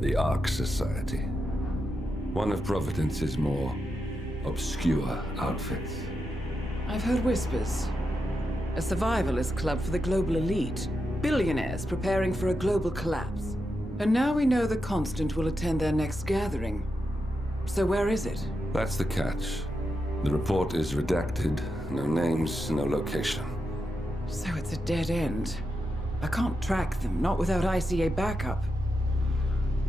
The Ark Society. One of Providence's more obscure outfits. I've heard whispers. A survivalist club for the global elite. Billionaires preparing for a global collapse. And now we know the Constant will attend their next gathering. So where is it? That's the catch. The report is redacted. No names, no location. So it's a dead end. I can't track them, not without ICA backup.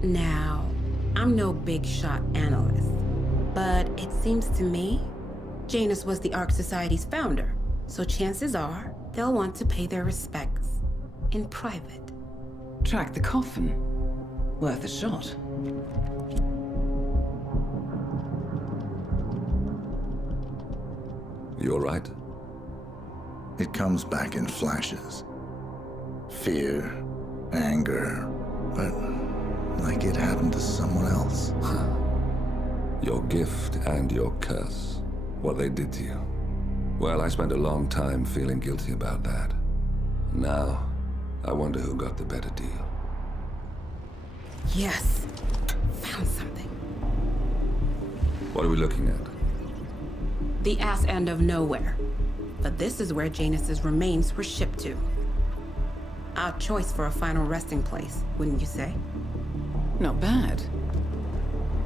Now, I'm no big shot analyst, but it seems to me Janus was the Ark Society's founder, so chances are they'll want to pay their respects in private. Track the coffin. Worth a shot. You all right? It comes back in flashes. Fear, anger, but like it happened to someone else. Your gift and your curse. What they did to you. Well, I spent a long time feeling guilty about that. Now, I wonder who got the better deal. Yes, found something. What are we looking at? The ass end of nowhere. But this is where Janus's remains were shipped to. Our choice for a final resting place, wouldn't you say? Not bad.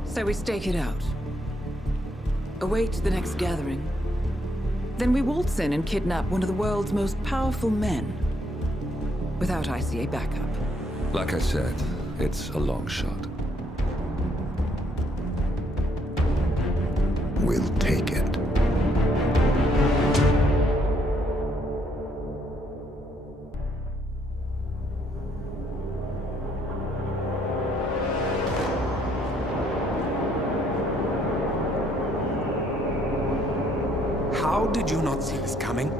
So we stake it out. Await the next gathering. Then we waltz in and kidnap one of the world's most powerful men. Without ICA backup. Like I said, it's a long shot. We'll take it. How did you not see this coming?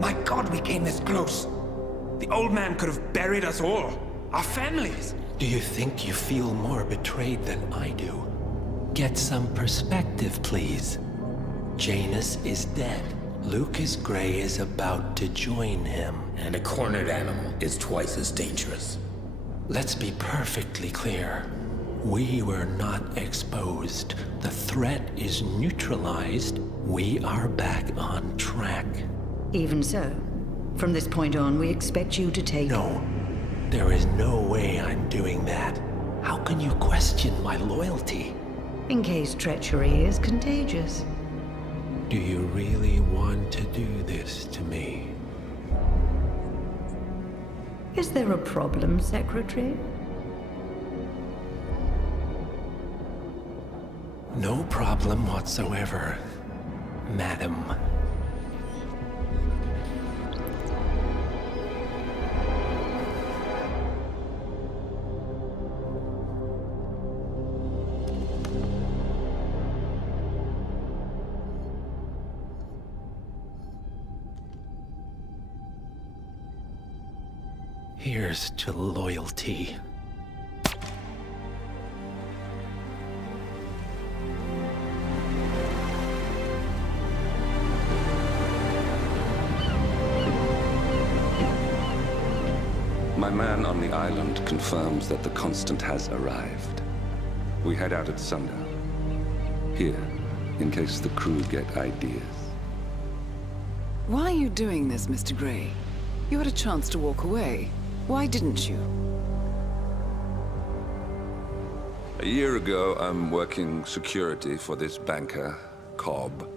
My God, we came this close. The old man could have buried us all. Our families. Do you think you feel more betrayed than I do? Get some perspective, please. Janus is dead. Lucas Gray is about to join him. And a cornered animal is twice as dangerous. Let's be perfectly clear. We were not exposed. The threat is neutralized. We are back on track. Even so, from this point on, we expect you to take... No, there is no way I'm doing that. How can you question my loyalty? In case treachery is contagious. Do you really want to do this to me? Is there a problem, Secretary? No problem whatsoever, Madam. Here's to loyalty. My man on the island confirms that the Constant has arrived. We head out at sundown. Here, in case the crew get ideas. Why are you doing this, Mr. Gray? You had a chance to walk away. Why didn't you? A year ago, I'm working security for this banker, Cobb,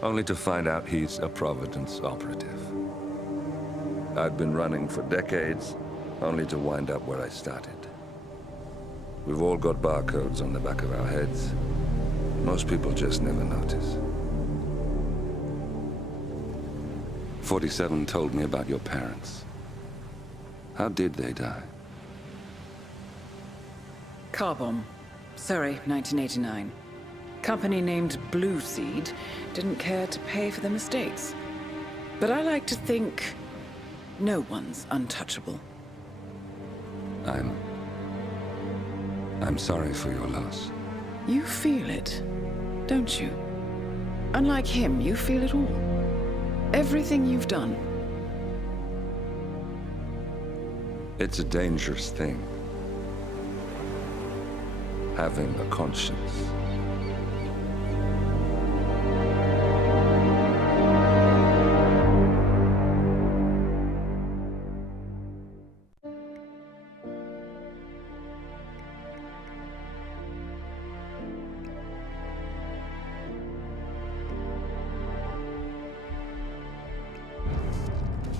only to find out he's a Providence operative. I'd been running for decades, only to wind up where I started. We've all got barcodes on the back of our heads. Most people just never notice. 47 told me about your parents. How did they die? Car bomb. Surrey, 1989. Company named Blue Seed didn't care to pay for their mistakes. But I like to think no one's untouchable. I'm sorry for your loss. You feel it, don't you? Unlike him, you feel it all. Everything you've done. It's a dangerous thing. having a conscience.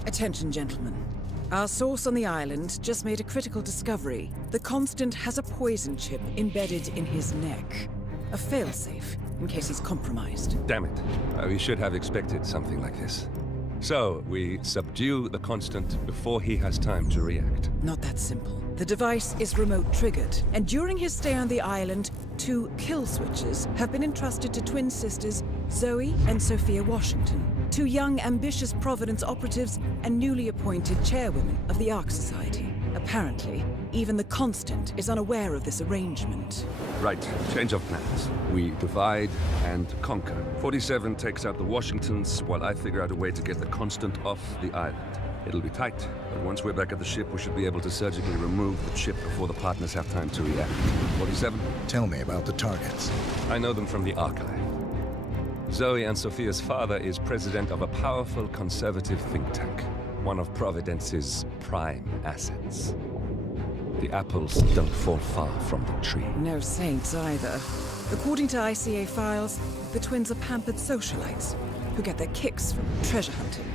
Attention, gentlemen. Our source on the island just made a critical discovery. The Constant has a poison chip embedded in his neck. A failsafe, in case he's compromised. Damn it. We should have expected something like this. So, we subdue the Constant before he has time to react. Not that simple. The device is remote-triggered, and during his stay on the island, 2 kill switches have been entrusted to twin sisters Zoe and Sophia Washington, 2 young, ambitious Providence operatives and newly appointed chairwomen of the Ark Society. Apparently, even the Constant is unaware of this arrangement. Right, change of plans. We divide and conquer. 47 takes out the Washingtons, while I figure out a way to get the Constant off the island. It'll be tight, but once we're back at the ship, we should be able to surgically remove the chip before the partners have time to react. 47? Tell me about the targets. I know them from the archive. Zoe and Sophia's father is president of a powerful conservative think tank, one of Providence's prime assets. The apples don't fall far from the tree. No saints either. According to ICA files, the twins are pampered socialites who get their kicks from treasure hunting.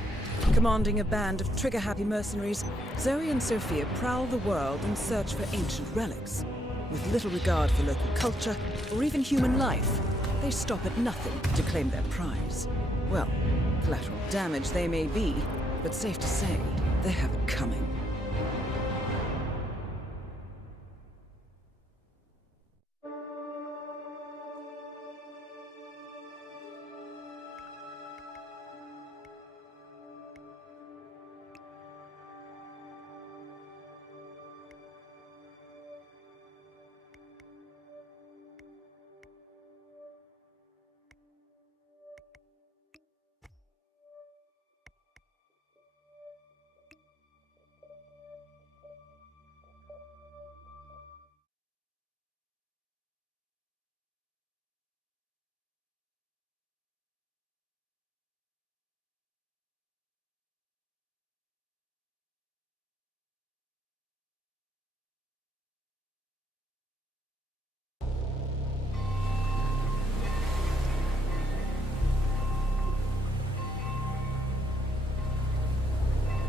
Commanding a band of trigger-happy mercenaries, Zoe and Sophia prowl the world in search for ancient relics. With little regard for local culture or even human life, they stop at nothing to claim their prize. Well, collateral damage they may be, but safe to say, they have it coming.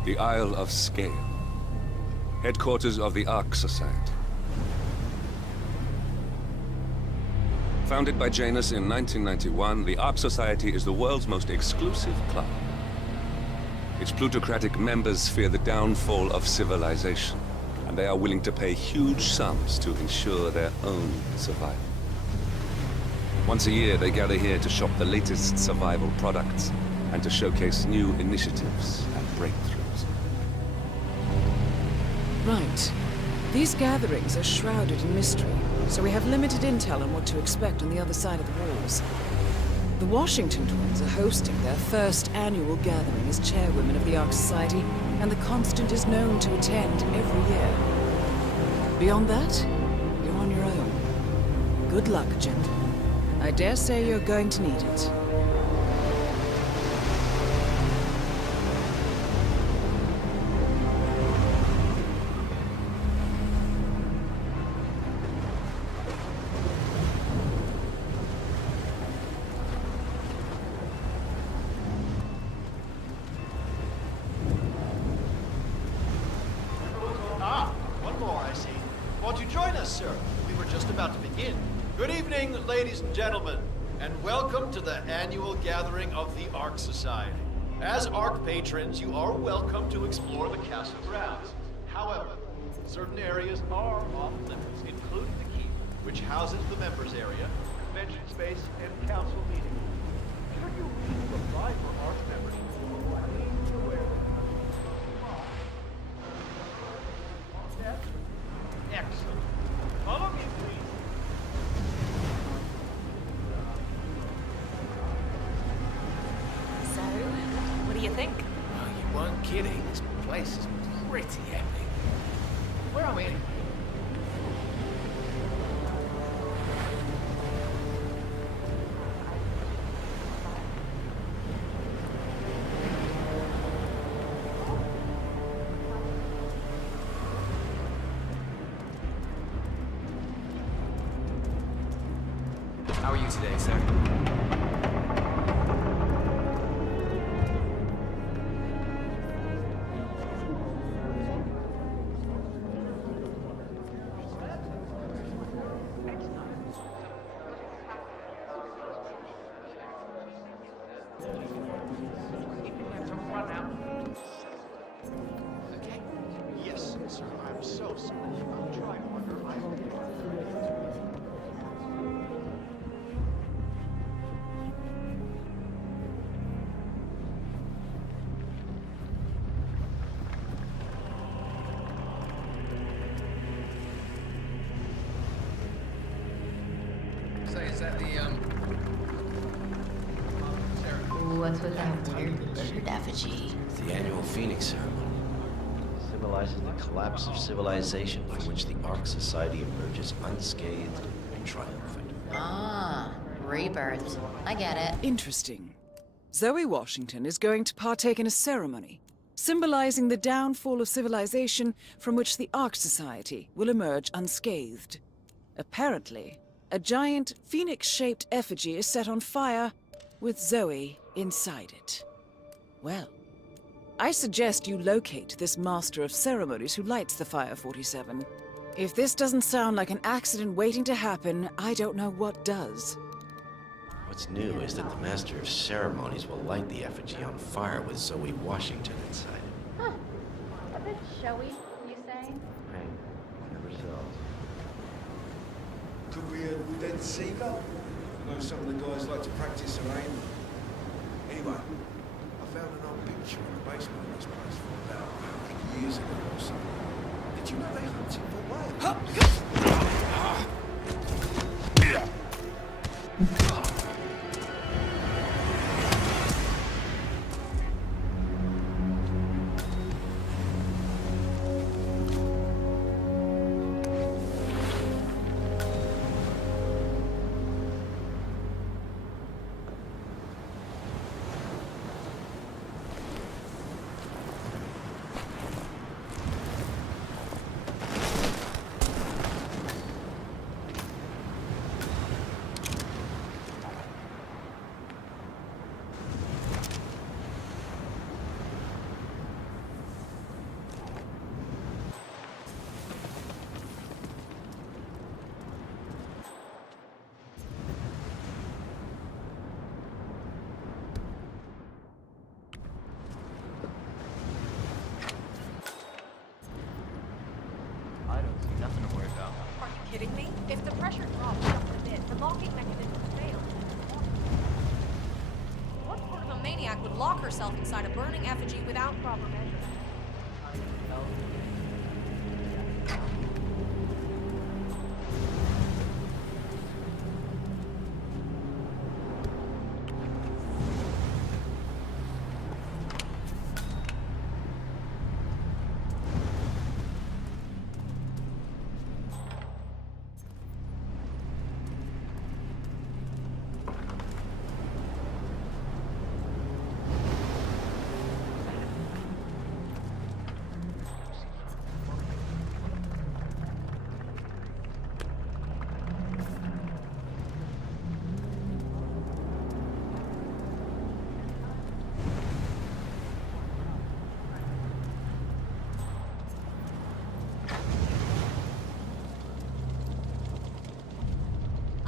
The Isle of Scale, headquarters of the Ark Society. Founded by Janus in 1991, the Ark Society is the world's most exclusive club. Its plutocratic members fear the downfall of civilization, and they are willing to pay huge sums to ensure their own survival. Once a year, they gather here to shop the latest survival products and to showcase new initiatives and breakthroughs. Right. These gatherings are shrouded in mystery, so we have limited intel on what to expect on the other side of the walls. The Washington twins are hosting their first annual gathering as chairwomen of the Ark Society, and the Constant is known to attend every year. Beyond that, you're on your own. Good luck, gentlemen. I dare say you're going to need it. Won't you join us, sir? We were just about to begin. Good evening, ladies and gentlemen, and welcome to the annual gathering of the Ark Society. As Ark patrons, you are welcome to explore the castle grounds. However, certain areas are off limits, including the keep, which houses the members area, convention space, and council meeting. Should you wish to apply for Ark membership, please be aware that excellent. Follow me, please. So, what do you think? Oh, you weren't kidding. This place is pretty epic. Where are we? today, sir? Okay. Yes, sir. I'm so sorry. I'm trying harder. I hope you are. So is that the, What's with that weird bird effigy? It's the annual Phoenix ceremony. Symbolizes the collapse of civilization from which the Ark Society emerges unscathed and triumphant. Ah, rebirth. I get it. Interesting. Zoe Washington is going to partake in a ceremony, symbolizing the downfall of civilization from which the Ark Society will emerge unscathed. Apparently, a giant phoenix-shaped effigy is set on fire, with Zoe inside it. Well, I suggest you locate this master of ceremonies who lights the Fire 47. If this doesn't sound like an accident waiting to happen, I don't know what does. What's new is that the Master of Ceremonies will light the effigy on fire with Zoe Washington inside it. Huh. A bit showy, you say? Hey, never sells. Could be a dead seagull. I know some of the guys like to practice their aim. Anyway, I found an old picture in the basement of this place from about 100 years ago or so. Did you know they hunted for whales? I don't see nothing to worry about. Are you kidding me? If the pressure drops just a bit, the locking mechanism fails. What sort of a maniac would lock herself inside a burning effigy without proper measurement?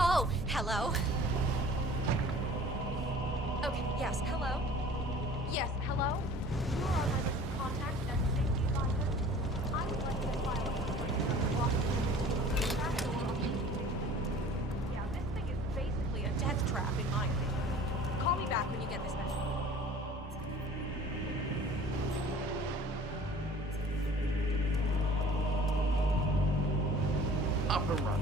Oh, hello. Okay, yes, hello. Yes, hello. You are my next contact and safety advisor. I would like to file a complaint about Yeah, this thing is basically a death trap, in my opinion. Call me back when you get this message. Up and run.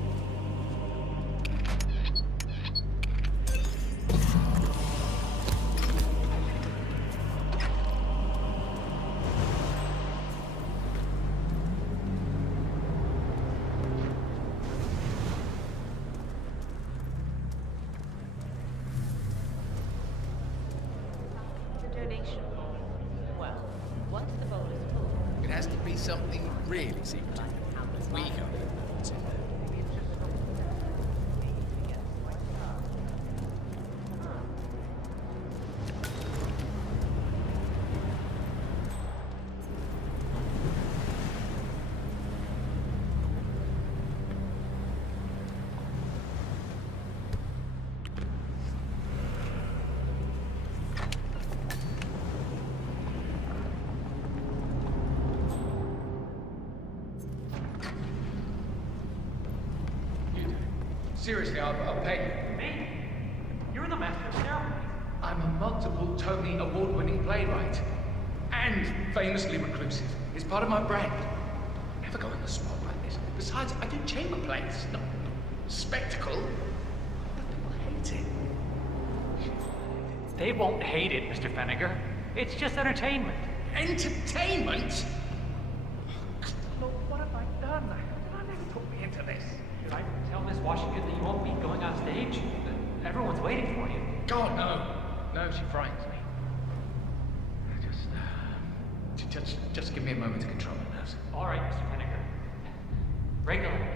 Donation. Well, once the bowl is full, It has to be something really secretive. We go. Seriously, I'll pay you. Me? You're the master of ceremonies. I'm a multiple Tony award-winning playwright. And famously reclusive. It's part of my brand. I never go on the spot like this. Besides, I do chamber plays, not spectacle. But people hate it. They won't hate it, Mr. Fenniger. It's just entertainment. Entertainment? Lord, what have I done? How did I never put me into this? Should I tell Miss Washington that you won't be going on stage? That everyone's waiting for you. God, no. No, she frightens me. Just give me a moment to control my nerves. All right, Mr. Fenniger. Regular.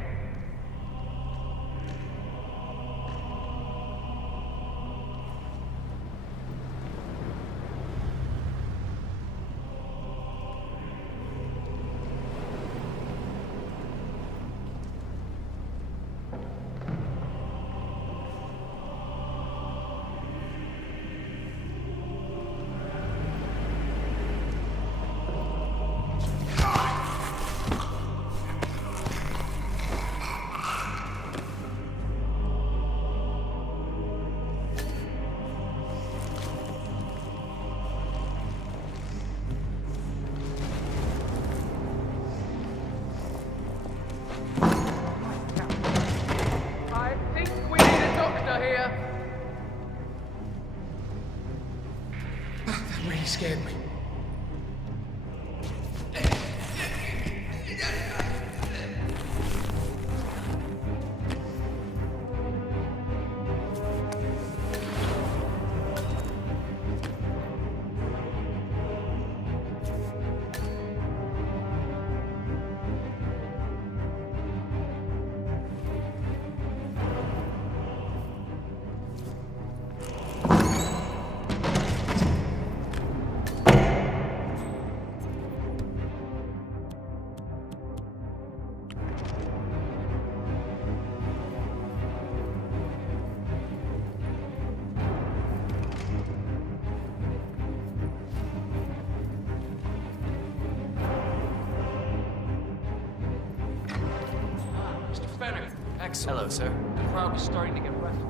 Scared me. Hello, sir. The crowd is starting to get restless.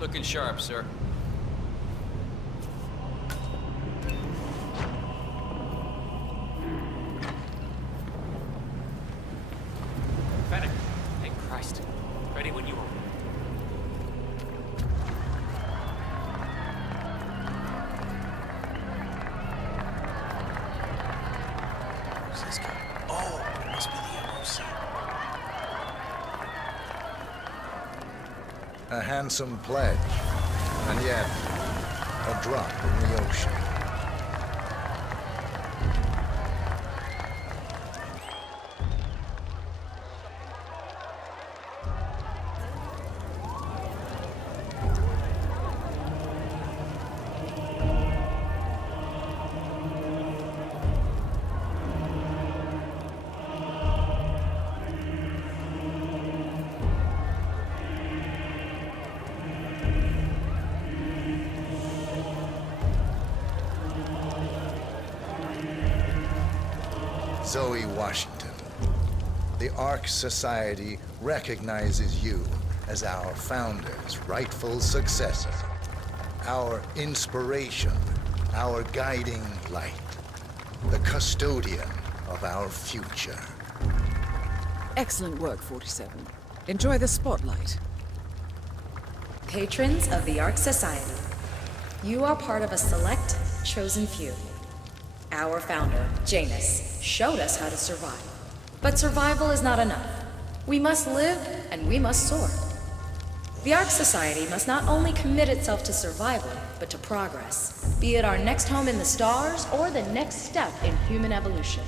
Looking sharp, sir. A handsome pledge, and yet a drop in the ocean. Zoe Washington, the Ark Society recognizes you as our founder's rightful successor, our inspiration, our guiding light, the custodian of our future. Excellent work, 47. Enjoy the spotlight. Patrons of the Ark Society, you are part of a select, chosen few. Our founder, Janus, showed us how to survive. But survival is not enough. We must live and we must soar. The Ark Society must not only commit itself to survival, but to progress, be it our next home in the stars or the next step in human evolution.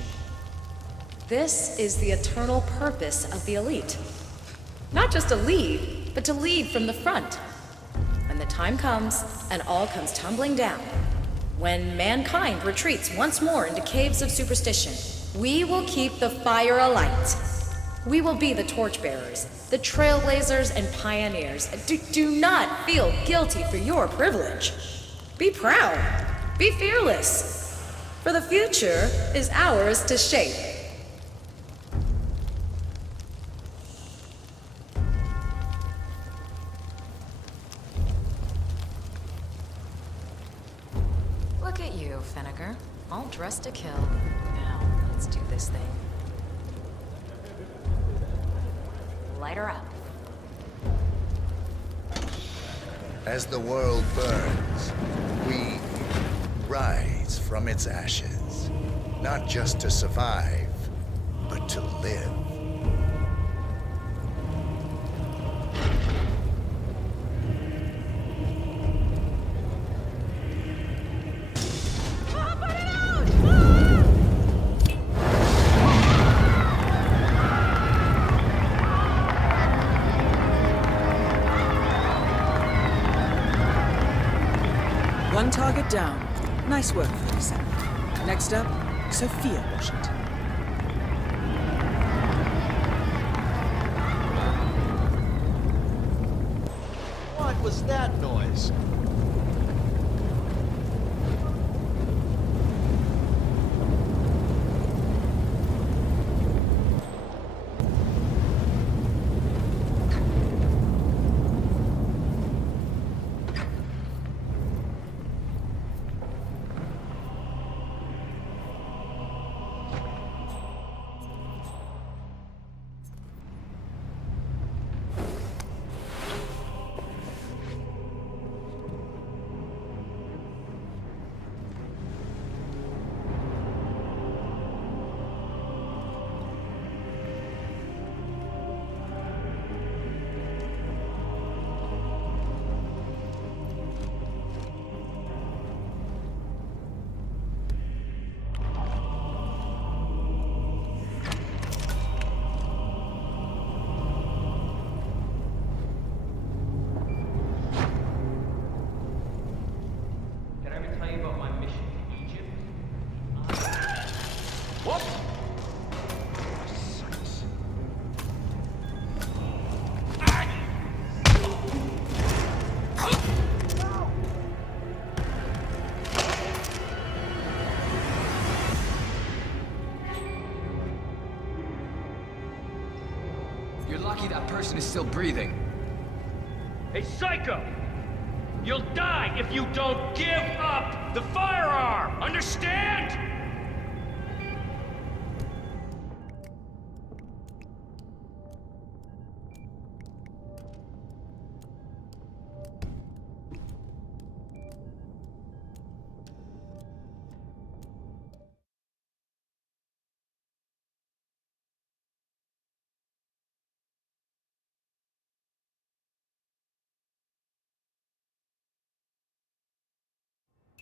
This is the eternal purpose of the elite. Not just to lead, but to lead from the front. When the time comes and all comes tumbling down, when mankind retreats once more into caves of superstition, We will keep the fire alight. We will be the torchbearers, the trailblazers and pioneers. Do not feel guilty for your privilege. Be proud. Be fearless. For the future is ours to shape. Look at you, Finnegar. All dressed to kill. Now, let's do this thing. Light her up. As the world burns, we rise from its ashes. Not just to survive, but to live. One target down. Nice work, 37. Next up, Sophia Washington. What was that noise? You're lucky that person is still breathing. Hey, Psycho! You'll die if you don't give up the firearm! Understand?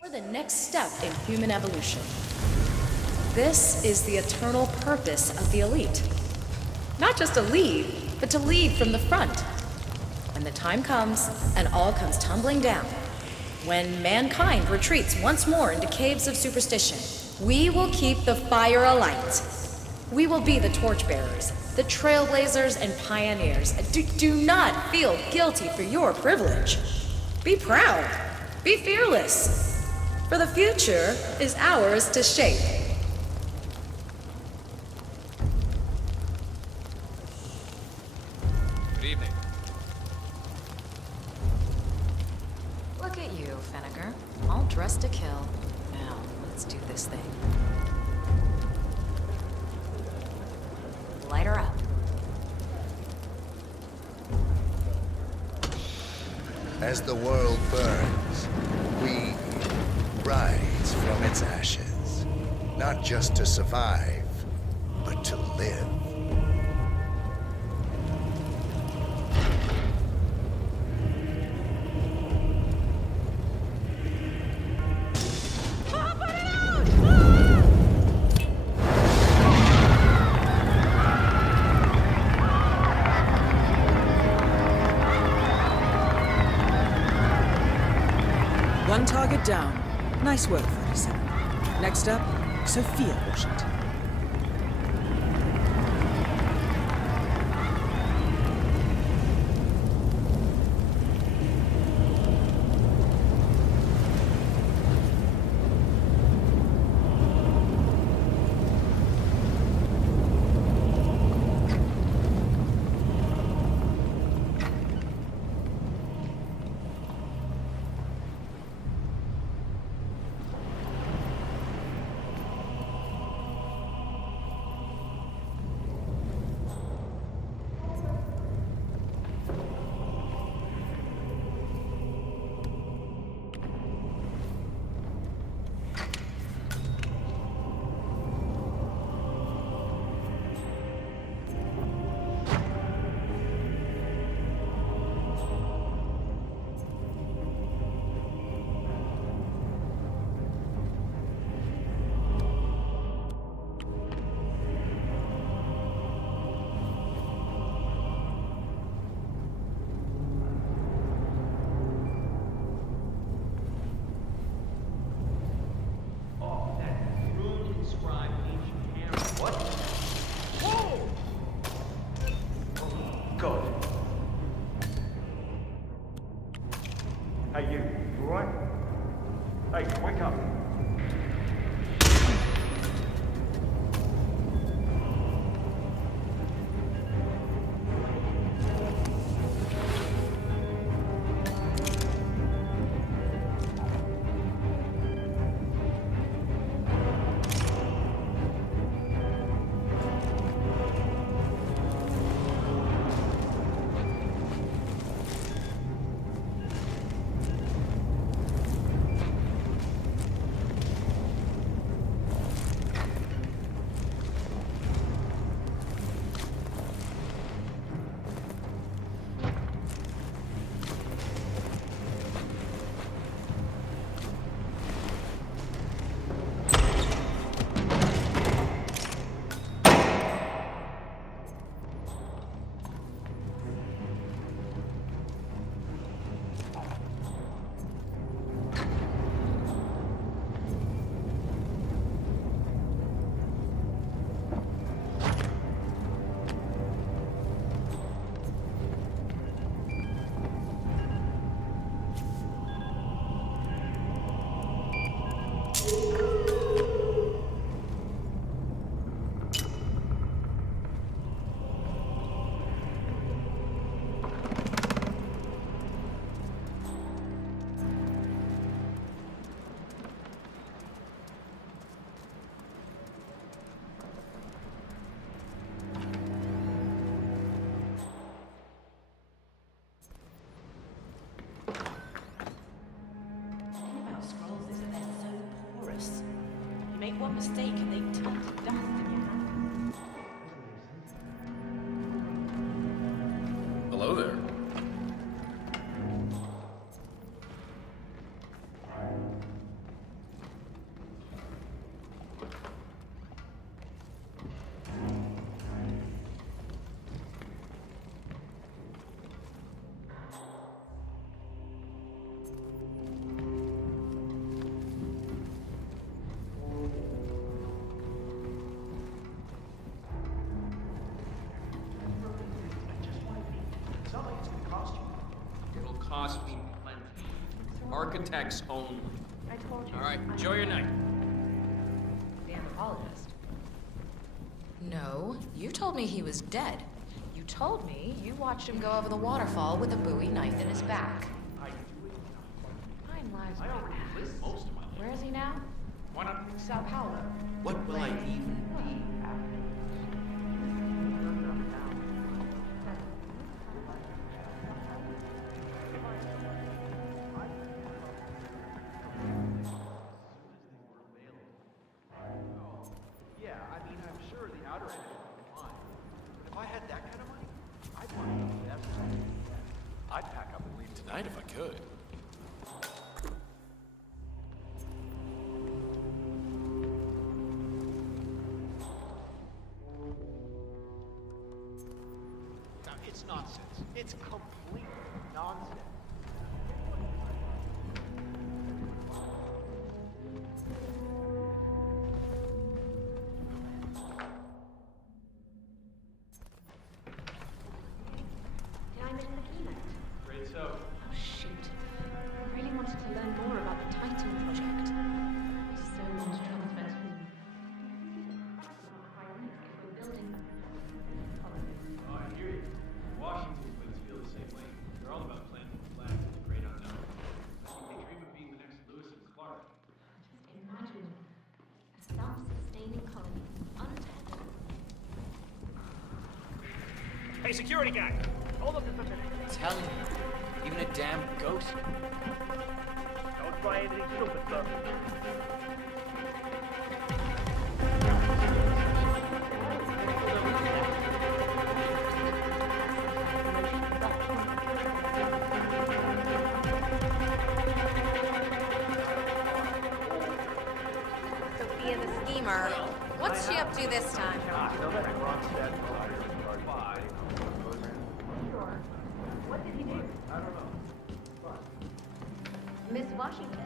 We're the next step in human evolution. This is the eternal purpose of the elite. Not just to lead, but to lead from the front. When the time comes and all comes tumbling down, when mankind retreats once more into caves of superstition, we will keep the fire alight. We will be the torchbearers, the trailblazers and pioneers. Do not feel guilty for your privilege. Be proud. Be fearless. For the future is ours to shape. Good evening. Look at you, Finnegar. All dressed to kill. Now, let's do this thing. Light her up. As the world burns, we rise from its ashes. Not just to survive, but to live. One target down. Nice work, 37. Next up, Sophia Washington. Hey, you, all right? Hey, wake up. You make one mistake and they turn to dust in your hand. Hello there. Cost me plenty. Architects only. I told you. All right, enjoy your night. The anthropologist. No, you told me he was dead. You told me you watched him go over the waterfall with a Bowie knife in his back. Nine lives. I already lived most of my life. Where is he now? Why not? Sao Paulo. What will I even be? Yeah, I mean, I'm sure the outer edge would be fine. But if I had that kind of money, I'd want to invest. I'd pack up and leave tonight if I could. No, it's nonsense. It's complete nonsense. Did I miss the keynote? Afraid so. Oh, shoot. I really wanted to learn more about the Titan project. So much trouble spent with if we're building Oh, I hear you. Washington twins feel the same way. They're all about planting flags in the great unknown. I think they dream of being the next Lewis and Clark. Just imagine a self-sustaining colony, untended. Hey, security guy! Hold up just a minute. Tell me, even a damn ghost? Don't try anything stupid, sir. Sophia the schemer. What's she up to this time? What did he do? I don't know. Miss Washington.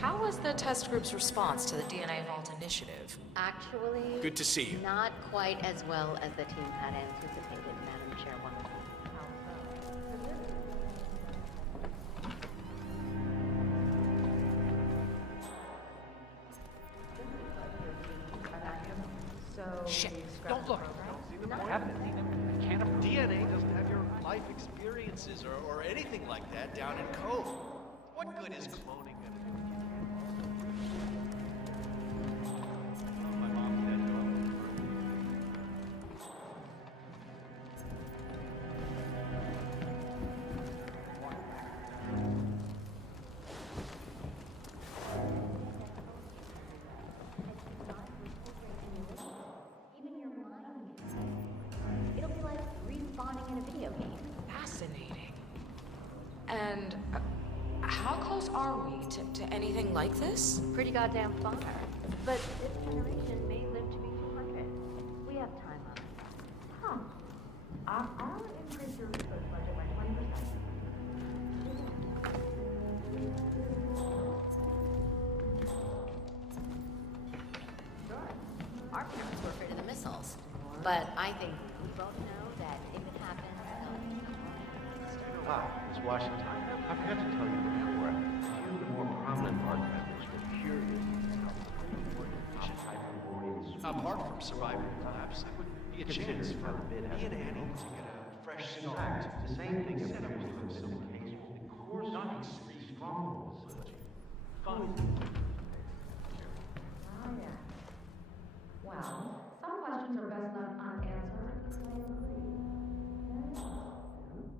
How was the test group's response to the DNA Vault initiative? Actually, Good to see you. not quite as well as the team had anticipated, Madam Chairwoman. Shit, don't look. DNA doesn't have your life experiences or anything like that down in code. What good is cloning gonna do? My mom's dead, It'll be like respawning in a video game. Fascinating. And how close are we to anything like this? Pretty goddamn far. But this generation may live to be 200. We have time on it. Huh. I'll increase your research budget by 20%. Sure. Our parents were afraid of the missiles. But I think we both know that if it happens, Ah, it's Washington. I forgot to tell you before. A few of the more prominent Ark members were curious as to how apart from surviving the collapse, it would be a chance for me and Annie to get a fresh start. the same thing that was in some case will be core science strongholds. Oh, yeah. Well, some questions are best left unanswered. I agree.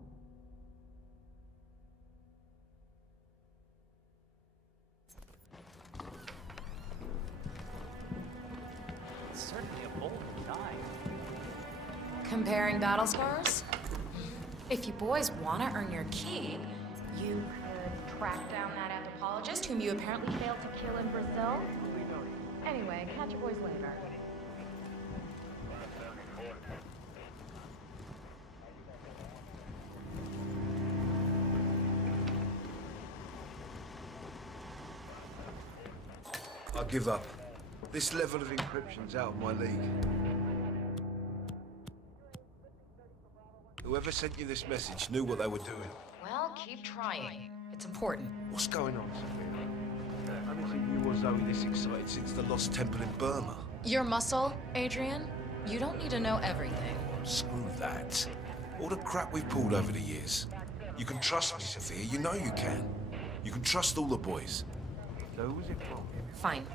It's certainly a bold design. Comparing battle scars? If you boys want to earn your keep, you could track down that anthropologist whom you apparently Failed to kill in Brazil? Anyway, catch your boys later. I give up. This level of encryption's out of my league. Whoever sent you this message knew what they were doing. Well, keep trying. It's important. What's going on, Sophia? I haven't seen you or Zoe this excited since the Lost Temple in Burma. Your muscle, Adrian? You don't need to know everything. Screw that. All the crap we've pulled over the years. You can trust me, Sophia. You know you can. You can trust all the boys. So who was it from? Fine.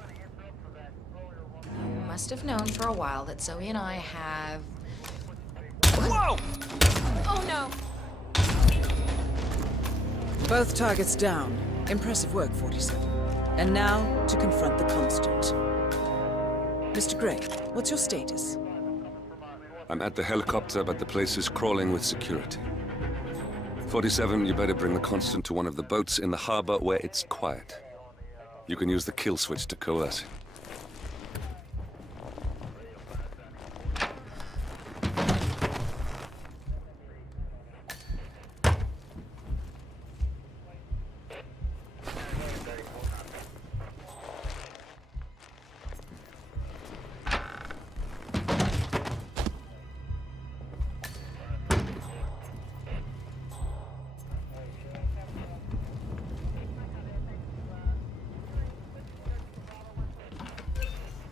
You must have known for a while that Zoe and I have... Whoa! Oh no! Both targets down. Impressive work, 47. And now, to confront the Constant. Mr. Gray, what's your status? I'm at the helicopter, but the place is crawling with security. 47, you better bring the Constant to one of the boats in the harbor where it's quiet. You can use the kill switch to coerce it.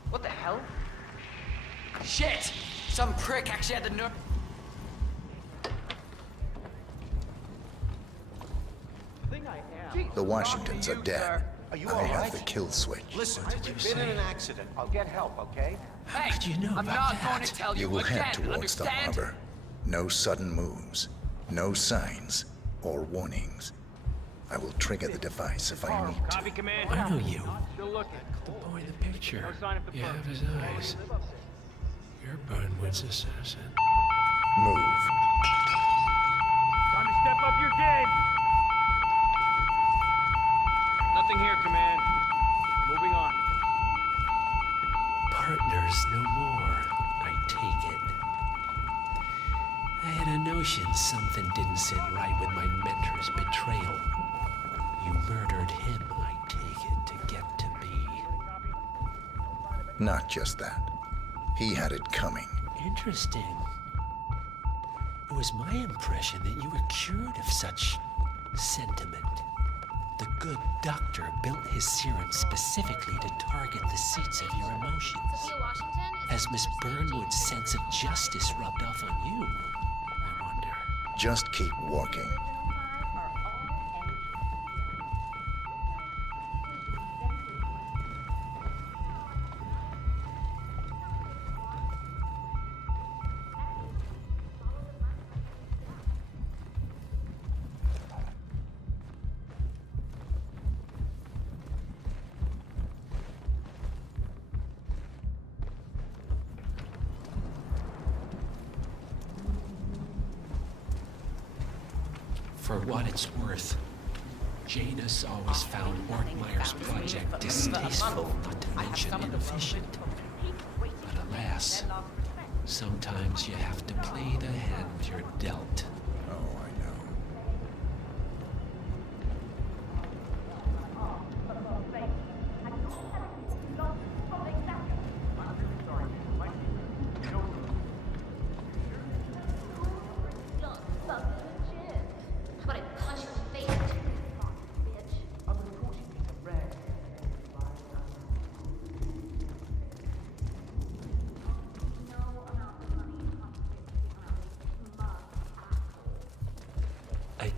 What the hell? Shit! Some prick actually had the nerve. The Washingtons are dead. I have the kill switch. Listen, did you been in an accident? I'll get help, okay? Hey, Did you know I'm about not that? going to tell You you will again, head towards the understand? harbor. No sudden moves, no signs or warnings. I will trigger the device if I need to. Copy, Command. I know you. Still looking. The boy in the picture. No sign of the You perp. have his eyes. You're Burnwood's assassin. Move. Time to step up your game. Nothing here, Command. Moving on. Partners no more, I take it. I had a notion something didn't sit right with my mentor's betrayal. You murdered him, I take it, to get to me. Not just that. He had it coming. Interesting. It was my impression that you were cured of such sentiment. The good doctor built his serum specifically to target the seats of your emotions. Has Miss Burnwood's sense of justice rubbed off on you? I wonder. Just keep walking. For what it's worth, Janus always found Ortmeyer's project distasteful, not to mention inefficient. But alas, sometimes you have to play the hand you're dealt. Oh, I know.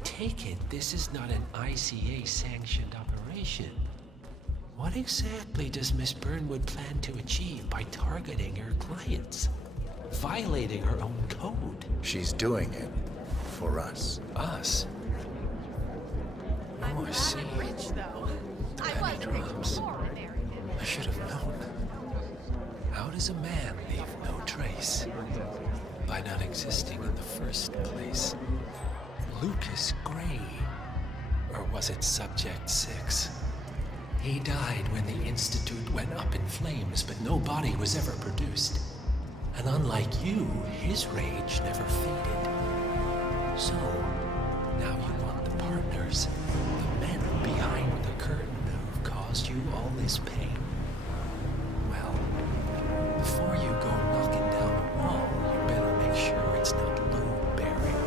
Take it, this is not an ICA-sanctioned operation. What exactly does Miss Burnwood plan to achieve by targeting her clients? Violating her own code? She's doing it for us. Us? Oh, I see. Rich, though. Penny drops. I should have known. How does a man leave no trace? By not existing in the first place. Lucas Gray. Or was it Subject 6? He died when the Institute went up in flames, but no body was ever produced. And unlike you, his rage never faded. So, now you want the partners, the men behind the curtain who've caused you all this pain. Well, before you go knocking down the wall, you better make sure it's not load-bearing.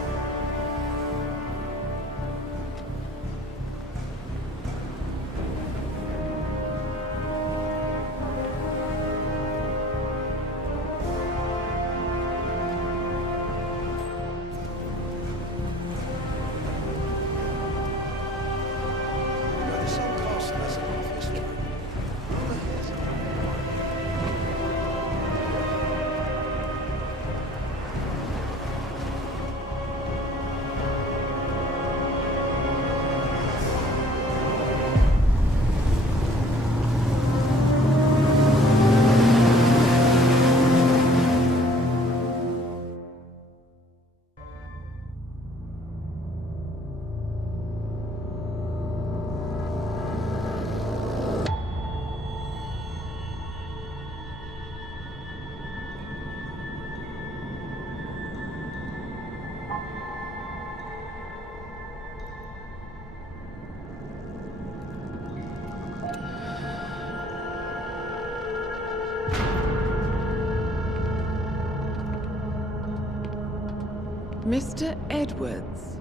Mr. Edwards,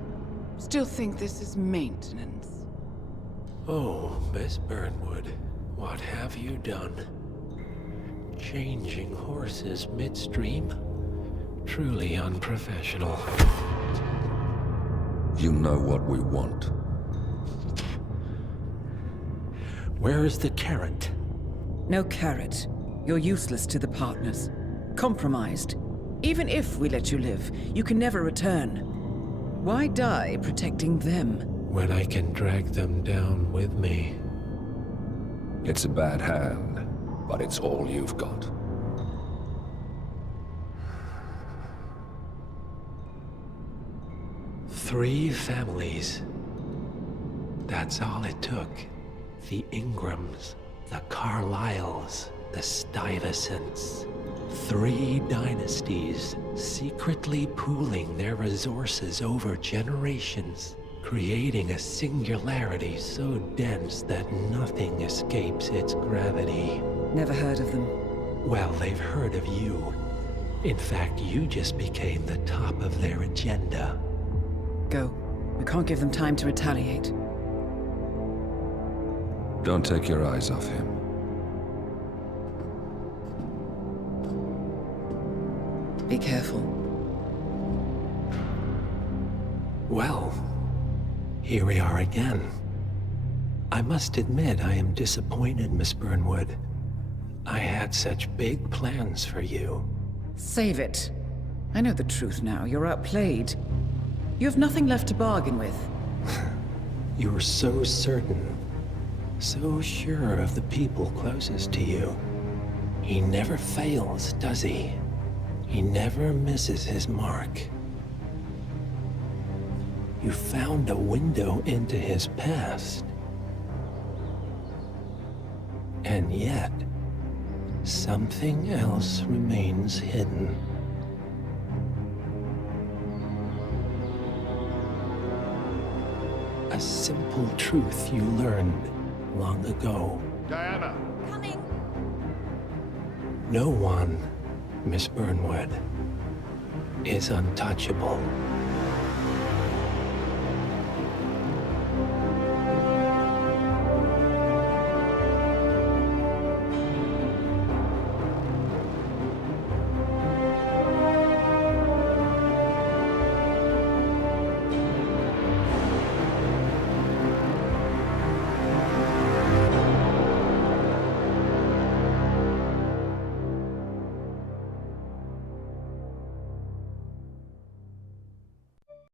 still think this is maintenance? Oh, Miss Burnwood, what have you done? Changing horses midstream? Truly unprofessional. You know what we want. Where is the carrot? No carrot. You're useless to the partners. Compromised. Even if we let you live, you can never return. Why die protecting them? When I can drag them down with me. It's a bad hand, but it's all you've got. Three families. That's all it took. The Ingrams, the Carlyles, the Stuyvesants. 3 dynasties secretly pooling their resources over generations, creating a singularity so dense that nothing escapes its gravity. Never heard of them. Well, they've heard of you. In fact, you just became the top of their agenda. Go. We can't give them time to retaliate. Don't take your eyes off him. Be careful. Well, here we are again. I must admit I am disappointed, Miss Burnwood. I had such big plans for you. Save it. I know the truth now. You're outplayed. You have nothing left to bargain with. You were so certain, so sure of the people closest to you. He never fails, does he? He never misses his mark. You found a window into his past. And yet, something else remains hidden. A simple truth you learned long ago. Diana! Coming! No one, Miss Burnwood, is untouchable.